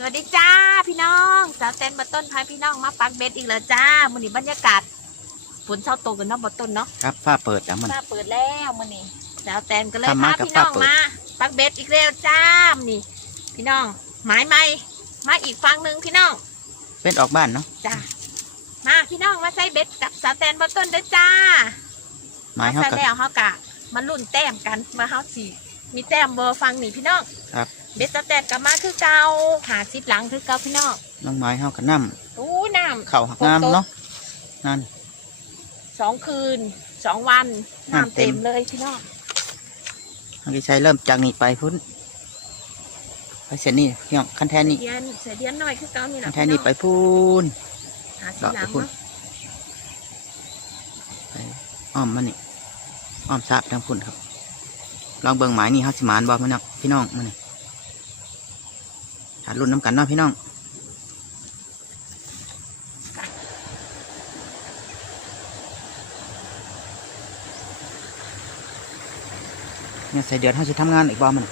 สวัสดีจ้าพี่น้องสาวแตนมาต้นพาพี่น้องมาปักเบ็ดอีกแล้วจ้ามื้อนี้บรรยากาศฝนเช้าตกกันเนาะบ่ต้นเนาะครับฝ้าเปิดแล้วมัน ฟ้าเปิดแล้วมื้อนี้สาวแตนก็เลยทำมาพากับพี่น้องฟ้าเปิด มาปักเบ็ดอีกแล้วจ้ามื้อนี่พี่น้องหมายใหม่มาอีกฝั่งหนึ่งพี่น้องเป็นออกบ้านเนาะจ้ามาพี่น้องมาใส่เบ็ดกับสาวแตนมาต้นเด้อจ้า ไม้เฮาใส่กับ แล้วเฮากะมาลุ้นแต้มกันมาเฮาสิมีแต้มเบอร์ฟังนี่พี่น้องครับ เบ็ดสาวแตนกลับมาคือเก่าหาสิบหลังคือเก่าพี่น้องน้องไม้เฮากับน้อู้น้ำำเข่าหักงามเนาะนั่น สองคืนสองวันน้ำน้ำเต็เต็ม มเลยพี่น้องทางที่ใช้เริ่มจากนี้ไปพุ่นไปเส้นนี้พี่น้องคันแทนนี่เดียนเสียเดียนหน่อยคือเก่านี่แหคัละนแทนนี่ไปพูนหาสีดอกหลังไปพุ่นเนาะไปอ้อมมันนี่อ้อมทราบทางพุ่นครับ ลองเบิ่งหมายนี่เฮาสิหมานบ่มันเนาะพี่น้องมันนี่ ถารุ่นน้ำกันเนาะพี่น้องเนี่ยใส่เดือนเฮาสิทำงานอีกบ่มัน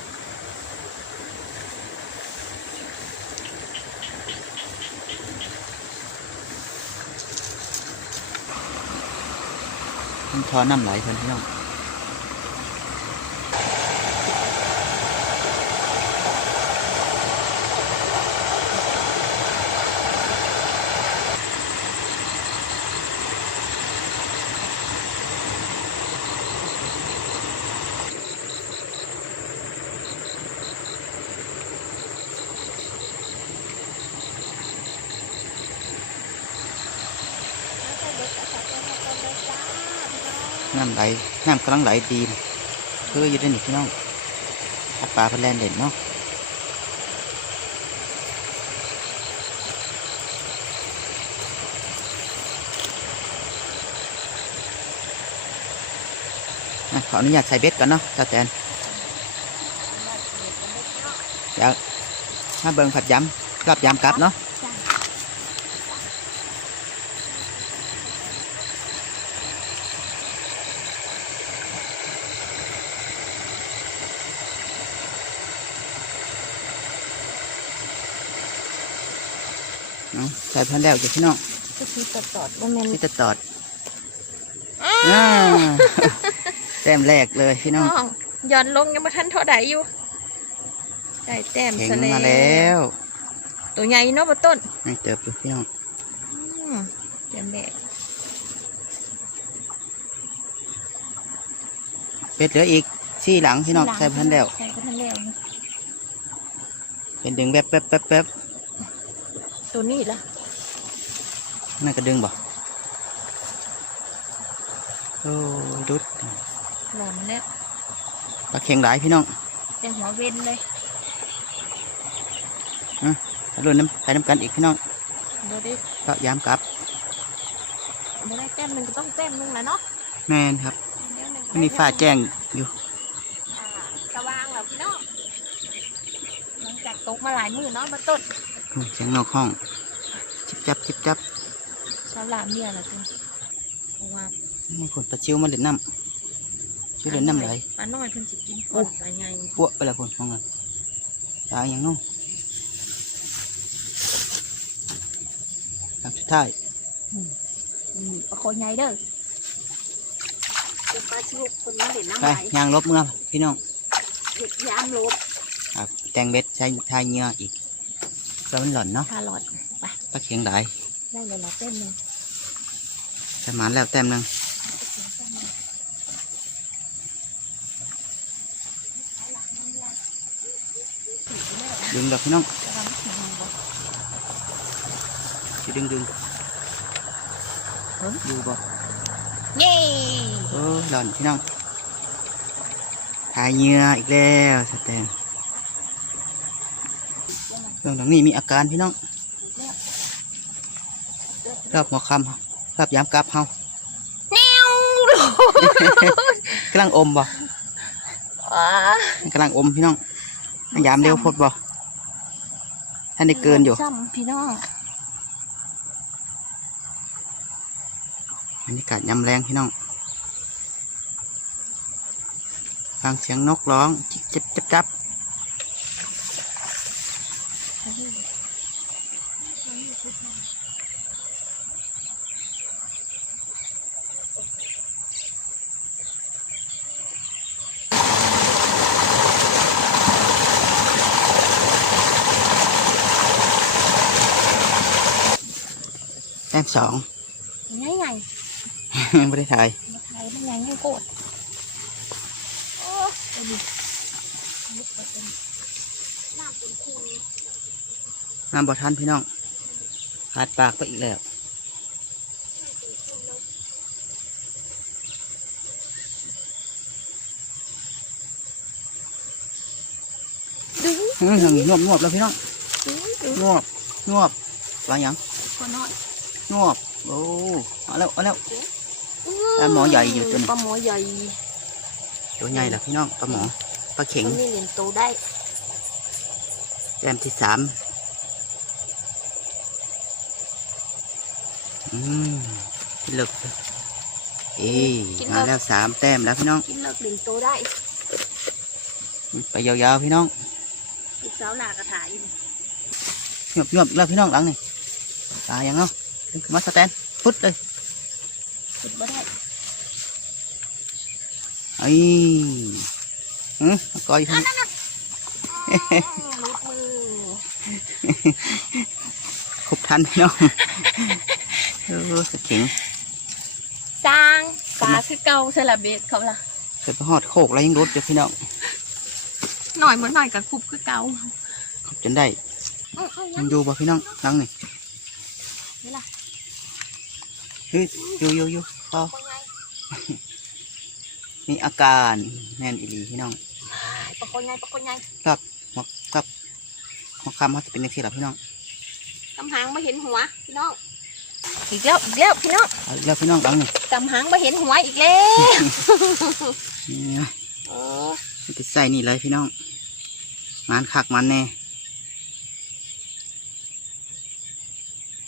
มันทอน้ำไหลเพิ่นพี่น้อง น้ำไหลน้ำกำลังไหลดีมคืออยู่ได้นี่พี่น้องปลาเป็นแลนเด่นเนาะอะขออนุญาตใส่เบ็ดก่อนเนาะจ้าแตนเดี๋ยวมาเบิ่งผัดยำกลับยำกลับเนาะ เนาะใส่พันแล้วจ้ะพี่น้องก็คือตอดตอดว่าแม่นพี่จะตอดอ่าแต้มแรกเลยพี่น้น้อองงย้อนลงยังไม่ทันเท่าใดอยู่ ได้แต้มเข่งซะมาแล้ว ตัวใหญ่เนาะบ่ต้นไม่เติบอยู่พี่น้องอืมเต็มแบกเป็ดเหลืออีกสี่หลังพี่น้องใส่พันแล้วใส่พันแล้วเป็นดึงแป๊บแป๊บแป๊บแป๊บ ตัวนี้ล่ะนั่นก็ดึงบ่โอ้ยดุดหลอนแล้วปลาเข่งหลายพี่น้องแต่หัวเว้นเลยรุ่นน้ำไปน้ำกันอีกพี่น้องบ่ได้ก็ย้ำกลับบ่ได้แต้มหนึ่งก็ต้องแต้มหนึ่งแหละเนาะแมนครับเดี๋ยวหนึ่งไม่มีฟ้าแจ้งอยู่อ่าสว่างแล้วพี่น้องหลังจากตกมาหลายมื้อเนาะบ่ต้นอืม เสียงนอกห้องจิบจับจิบจับสาวหลามเนี่ยล่ะจ้ะเพราะว่านี่คนปลาชิวมาเล่นน้ำชิวเล่นน้ำไหลปลาน้อยเพิ่นสิกินก่อนปลาใหญ่ปวกไปและคนมองกันตายอย่างนู้นคำสุดท้ายอืมปลาโคใหญ่เด้อเป็นปลาชิวคนมาเล่นน้ำไปไหลยางลบเมื่อพี่น้องเห็ดยามโลบครับแตงเบ็ดใช้ทายเหงื่ออีก แล้วมันหล่อนเนาะคาร์ลอดไปปลาเข็งหลายได้เลยละเต้นเลยสมานแล้วแต้มหนึ่งดึงดอกพี่น้องสิดึงดึงดูบ่เย้เออหล่อนพี่น้องทายเหงื่ออีกแล้วสแตนเรื่องหลังนี้มีอาการพี่น้องรอบหัวคำรอบยามกลับเฮาแนวโลกำลังอมบ่อ่ากำลังอมพี่น้องยามเร็วพดบ่ท่านได้เกินอยู่ซ้ำพี่น้องบรรยากาศยามแรงพี่น้องฟังเสียงนกร้อง จิบจิบจับจับ แต้มสองไงไงไม่ได้ถ่ายมาไทยมันไงยังโกรธโอ้เอาดิลุกไปเป็นน้ำเป็นคูณน้ำบ่ทันพี่น้องขาดปากไปอีกแล้วดึงอืมงวบงวบแล้วพี่น้องดึงดึงงวบงวบปลาหยังคนน้อย งวบโอ้เอาแล้วเอาแล้วปลาหมอใหญ่อยู่ตัวนี้ปลาหมอใหญ่ตัวใหญ่แล้วพี่น้องปลาหมอปลาเข็งตัวนี้เรียนโตได้แต้มที่สามอืมเลิกเลยเอ้ยมาแล้วสามแต้มแล้วพี่น้องกินเลิกเรียนโตได้ไปยาวๆพี่น้องลูกสาวหลากระถายอยู่งวบงวบแล้วพี่น้องหลังนี่ตายยังเนาะ ดึงขึ้นมาสแตนฟุดเลยคิดว่าได้ไอ้หืมก้อยทันลุกมือคุบทันพี่น้องเออสเข็งสร้างปลาคือเก่าเซลาเบตเขาล่ะเคยไปหอดโคกแล้วยังรถอยู่พี่น้องหน่อยเหมือนหน่อยกับคุบคือเก่าคุบจนได้เอาเอายัยังงอยู่ป่ะพี่น้องหลังนี่นี่ล่ะ เฮ้ยอยู่อยู่อยู่พอว่าไงมีอาการแน่นอีหลีพี่น้องปะคนไงปะคนไงครับหัวครับหัวคำเขาจะเป็นยังไงล่ะพี่น้องกำหางมาเห็นหัวพี่น้องอีกแล้วอีกแล้วพี่น้องเอาอีกแล้วพี่น้องหลังนี่กำหางมาเห็นหัวอีกแล้วนี่นะเออมันจะใส่นี่เลยพี่น้องมันคักมันแน่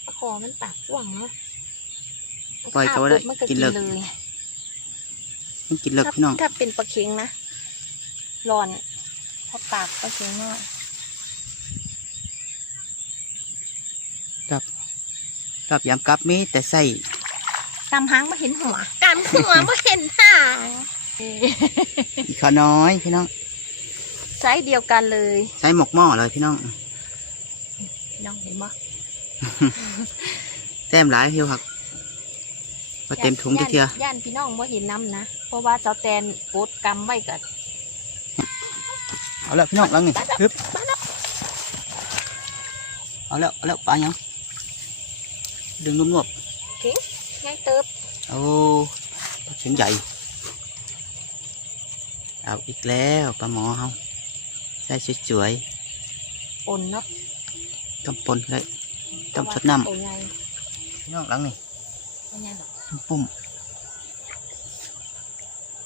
ปลาคอมันปากกว้างเนาะ ปล่อยเขาไว้ได้มันก็กิกินนเลิกเลยมันกินเลิกพี่น้องถ้าเป็นปลาเค็งนะร้อนเพราะปากปลาเค็งน้อยครับยามกลับมีแต่ใส่กำหางมาเห็นหัวกำหัวมาเห็นหางอีกขาน้อยพี่น้องไซส์เดียวกันเลยใส่หมกหม้อเลยพี่น้องพี่น้องเห็นปะแต้มหลายเฮียวครับ มาเต็มถุงทีเทียย่านย่านพี่น้องว่าเห็นน้ำนะ เพราะว่าเจ้าแตนโปดกำไว้กับเอาแล้วพี่น้องหลังนี่ฮึบมาแล้วเอาแล้วเอาแล้วปลายังดึงนุ่มนวบง่ายเติบโอ้ปลาเข็งใหญ่เอาอีกแล้วปลาหมอเฮาใส่สวยปนเนาะๆต้มปนเลยต้มสดน้ำตัวใหญ่พี่น้องหลังนี่ ตัวใหญ่หรอกปุ่ม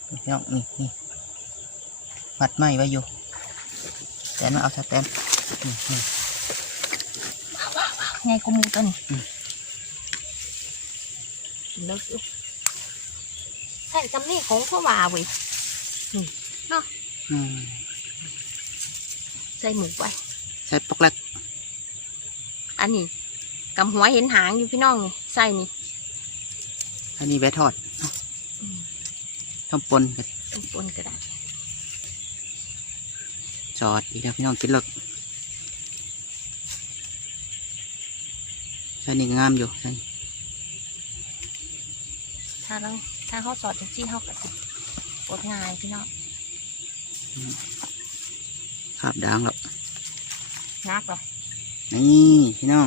นี่พี่น้องนี่นี่มัดไม้ไว้อยู่แตนมาเอาสแตนนี่นี่ไงกูมูตัวนี้อืมเลิกอยู่ใส่จำนี่ของพ่อว่าเว้ยอืมใส่หมูไปใส่ปอกแรกอันนี้กำหัวเห็นหางอยู่พี่น้องนี่ใส่นี่ อันนี้แวะทอดอืมต้มปนกับต้มปนก็ได้จอดอีกแล้วพี่น้องกินเลิกใส่นี่ก็งามอยู่ใส่ถ้าเราถ้าเขาสอดจังซี่เขาก็สิปวดง่ายพี่น้องขาบด่างแล้วนักเหรอนี่พี่น้อง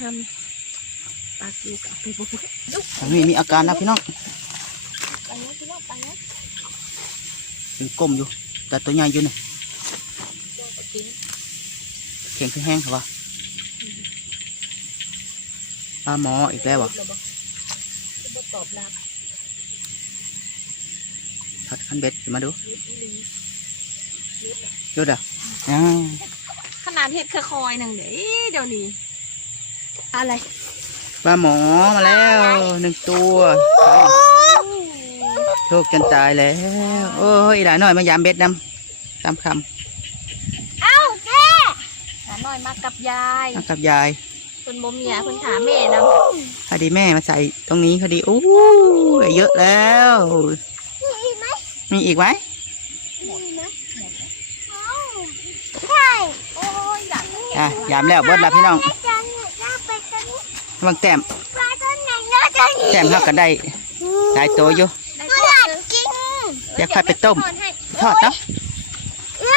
ทำปลากิวกับไปบุกดุทางนี้มีอาการนะพี่น้องไปเนี้ยพี่น้องไปเนี้ยเป็นก้มอยู่ แต่ตัวใหญ่อยู่นี่เดี๋ยวปลากิวแข็งขึ้นแห้งครับวะปลาหมออีกแล้ววะจะบ่ตอบรับทัดคันเบ็ดขึ้นมาดูดูเด้อขนาดเห็ดเคยคอยหนึ่งเดี๋ยวเดี๋ยวนี้ อะไรปลาหมอมาแล้วหนึ่งตัวจโชคจนตายแล้ว โอ้ยหลานหน่อยมายามเบ็ดนำตามคเอ้าแม่หาน้อยมากับยายำมากับยายคุณบ่เมียคุณถามแม่นำพอดีแม่มาใส่ตรงนี้พอดีโอ้ยเยอะแล้วมีอีกไหมมีอีกไหมมีอีกไหมเอ้าใช่โอ้ยอยากอะยามแล้วเบิดแล้วพี่น้อง วังแต้มปลาต้นไหนน่าจันนี่แต้มเท่ากันได้หลายตัวอยู่ได้ก็ทออดยากเลยกินเดี๋ยวค่อยไปต้มทอดให้ทอดเนาะ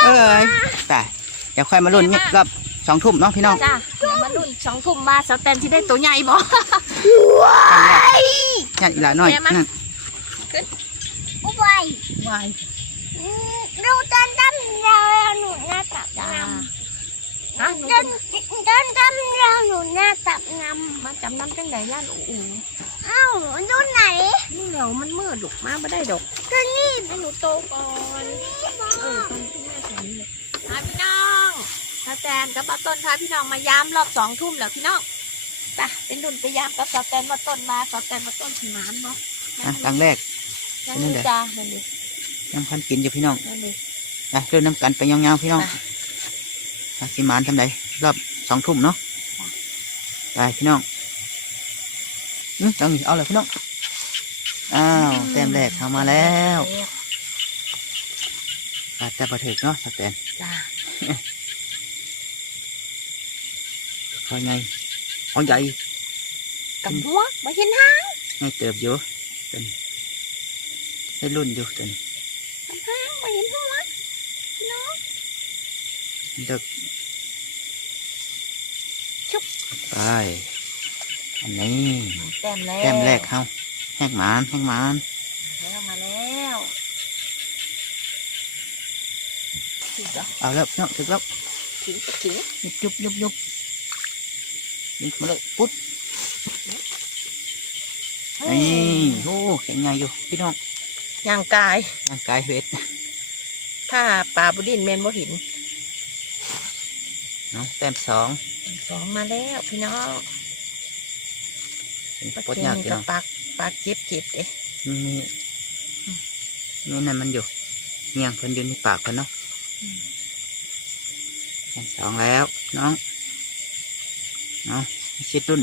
เอ้ยตายเดี๋ยวค่อยมาลุ้นรอบสองทุ่มเนาะพี่น้องจ้าเดี๋ยวมาลุ้นสองทุ่มมาเสาแตนที่ได้ตัวใหญ่บ่นั่นอีกหลานหน่อยแม่มานั่นอุบไว้วายอืมดูจันดำเราหนูน่าตับ จ้านำ ฮะหนู จั จะ นจันดำเรา หนูน่าตับนมาจำน้ำจังไหนย่านอูอูำเอ้าดูไหนนี่เหนียวมันมืดดุกมาไม่ได้ดอกก็นี่ให้หนูโตก่อนนี่บอเออตอนที่แม่ตรงนี้เลยพาพี่น้องตาแตนกับป้าต้นพาพี่น้องมายามรอบสองทุ่มแล้วพี่น้องไปเป็นดุนไปยามกับสาวแตนมาต้นมาสาวแตนมาต้นสีน้ำเนาะอะครั้งแรกยังนี่จ้านั่นดิน้ำพันกินอยู่พี่น้องนั่นดิอะเริ่มน้ำกันไปยาวๆพี่น้องค่ะอะสิมานทำไดรอบสองทุ่มเนาะ ไปพี่น้องอืมตรงนี้เอาเลยพี่น้อง อ้าวแต้มแรกเข้ามาแล้วอาจจะประถึกเนาะสแตนจ้าคอยไงเอาใหญ่กับหัวมาเห็นห้างไงเติบอยู่ตัวนี้ได้รุ่นอยู่ตัวนี้กับห้างมาเห็นหัวพี่น้องเด็กชุบ ไปอันนี้แต้มแล้วแต้มแรกเข้าแหกหมานแหกหมานแล้วมาแล้วถึงแล้วเอาแล้วพี่น้องถึกแล้วถึงถึงยุบยุบยุบยุบยิงมาเลยปุ๊ดนี่โอ้แข็งไงอยู่พี่น้องย่างกายร่างกายเวทถ้าปลาบุดินเมนบ่เห็นเนาะแต้มสอง สองมาแล้วพี่น้องเป็นปลาปดเค็มยากนี่พี่กัน้บองปลาปลาเก็บเก็บเด้นี่นี่นั่นมันอยู่เงียงเพิ่นอยู่ในปากเพิ่นเนาะแต้มสองแล้ว น้องเนาะชิดรุ่น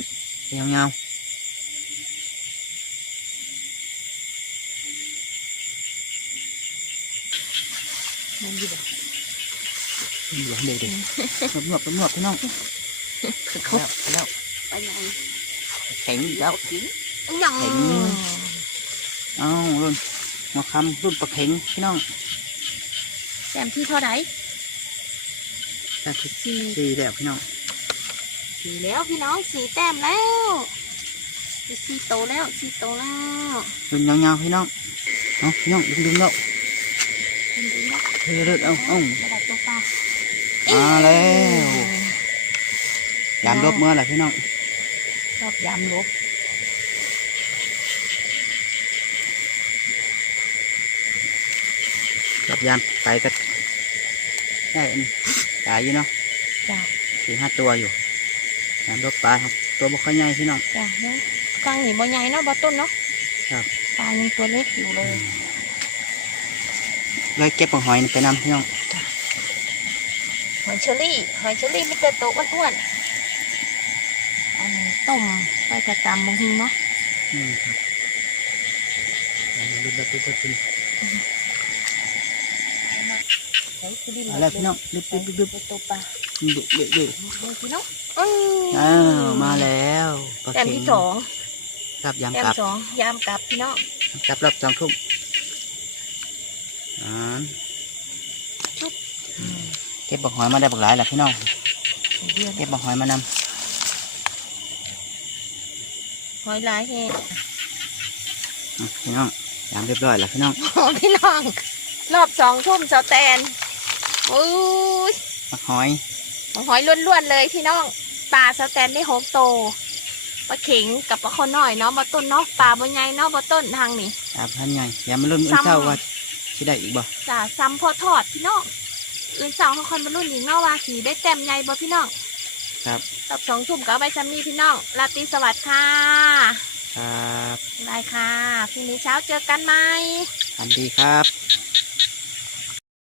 ยาวมันอยู่แบบๆหลวมเด็ดๆหนวบๆหนวบๆพี่น้อง เขาแล้วแล้วไปยังแข็งอีกแล้วกินยังเห็นเอ้ารุ่นหัวคำรุ่นปลาเข็งพี่น้องแต้มที่เท่าไหร่แต้มที่สี่แล้วพี่น้องสี่แล้วพี่น้องสี่แต้มแล้วสี่โตแล้วสี่โตแล้วรุ่นยาวๆพี่น้องเอาพี่น้องดึงๆแล้วดึงๆนะเฮ้ยเลือดเอาเอ้าระดับตัวปลามาแล้ว ยามรบเมื่อไหร่พี่น้องรอบยามลบรอบยามไปก็ได้อันตายอยู่เนาะจ้าสี่ห้าตัวอยู่ยามรบปลาครับตัวบุคคลใหญ่พี่น้องจ้าเนาะฟังนี่บ่ใหญ่เนาะบ่ต้นเนาะครับปลายังตัวเล็กอยู่เลยเลยเก็บปลาหอยนี่ไปนำพี่น้องหอยเชอรี่หอยเชอรี่มันจะโตอ้วนๆอันนี้ ต้มไปจะตำบางทีเนาะอืมครับรุ่นละรุ่นละรุ่นใส่คือดินเอาแล้วพี่น้องดึบดึบดึบดึบตัวปลาดึบดึบดึบดูพี่น้องอืมอ้าวมาแล้วปลาแต้มเข็งที่สองครับยามแต้มกลับสองยามกลับพี่น้องกลับรอบสองทุ่มอ่าเก็บบักหอยมาได้บักหลายแล้วพี่น้องเดือนเก็บบักหอยมานห อยลายแห้งำอะพี่น้องยามเรียบร้อยแล้วพี่น้องโอ้พี่น้อง รอบสองทุ่มเสาแตนอุ้ยบักหอยหอยล้วนๆเลยพี่น้องปลาเสาแตนได้หกโตปลาเข็งกับปลาคอน้อยเนาะบอต้นเนาะปลาบนใหญ่เนาะบอต้นทางนี่ตาพันใหญ่ยามมาลุ้นมื้อเช้าว่าสิได้อีกบ่จ้าซ้ำพอทอดพี่น้องอื่นสาวเขาคนมารุ่นอีกเนาะว่าสีได้แต้มใหญ่บ่พี่น้อง ครับกับสองทุ่มกับใบชปมีพี่น้องลาตีสวัสดิ์ค่ะครับได้ค่ะพรุ่งนี้เช้าเจอกันไหมสวัสดีครับ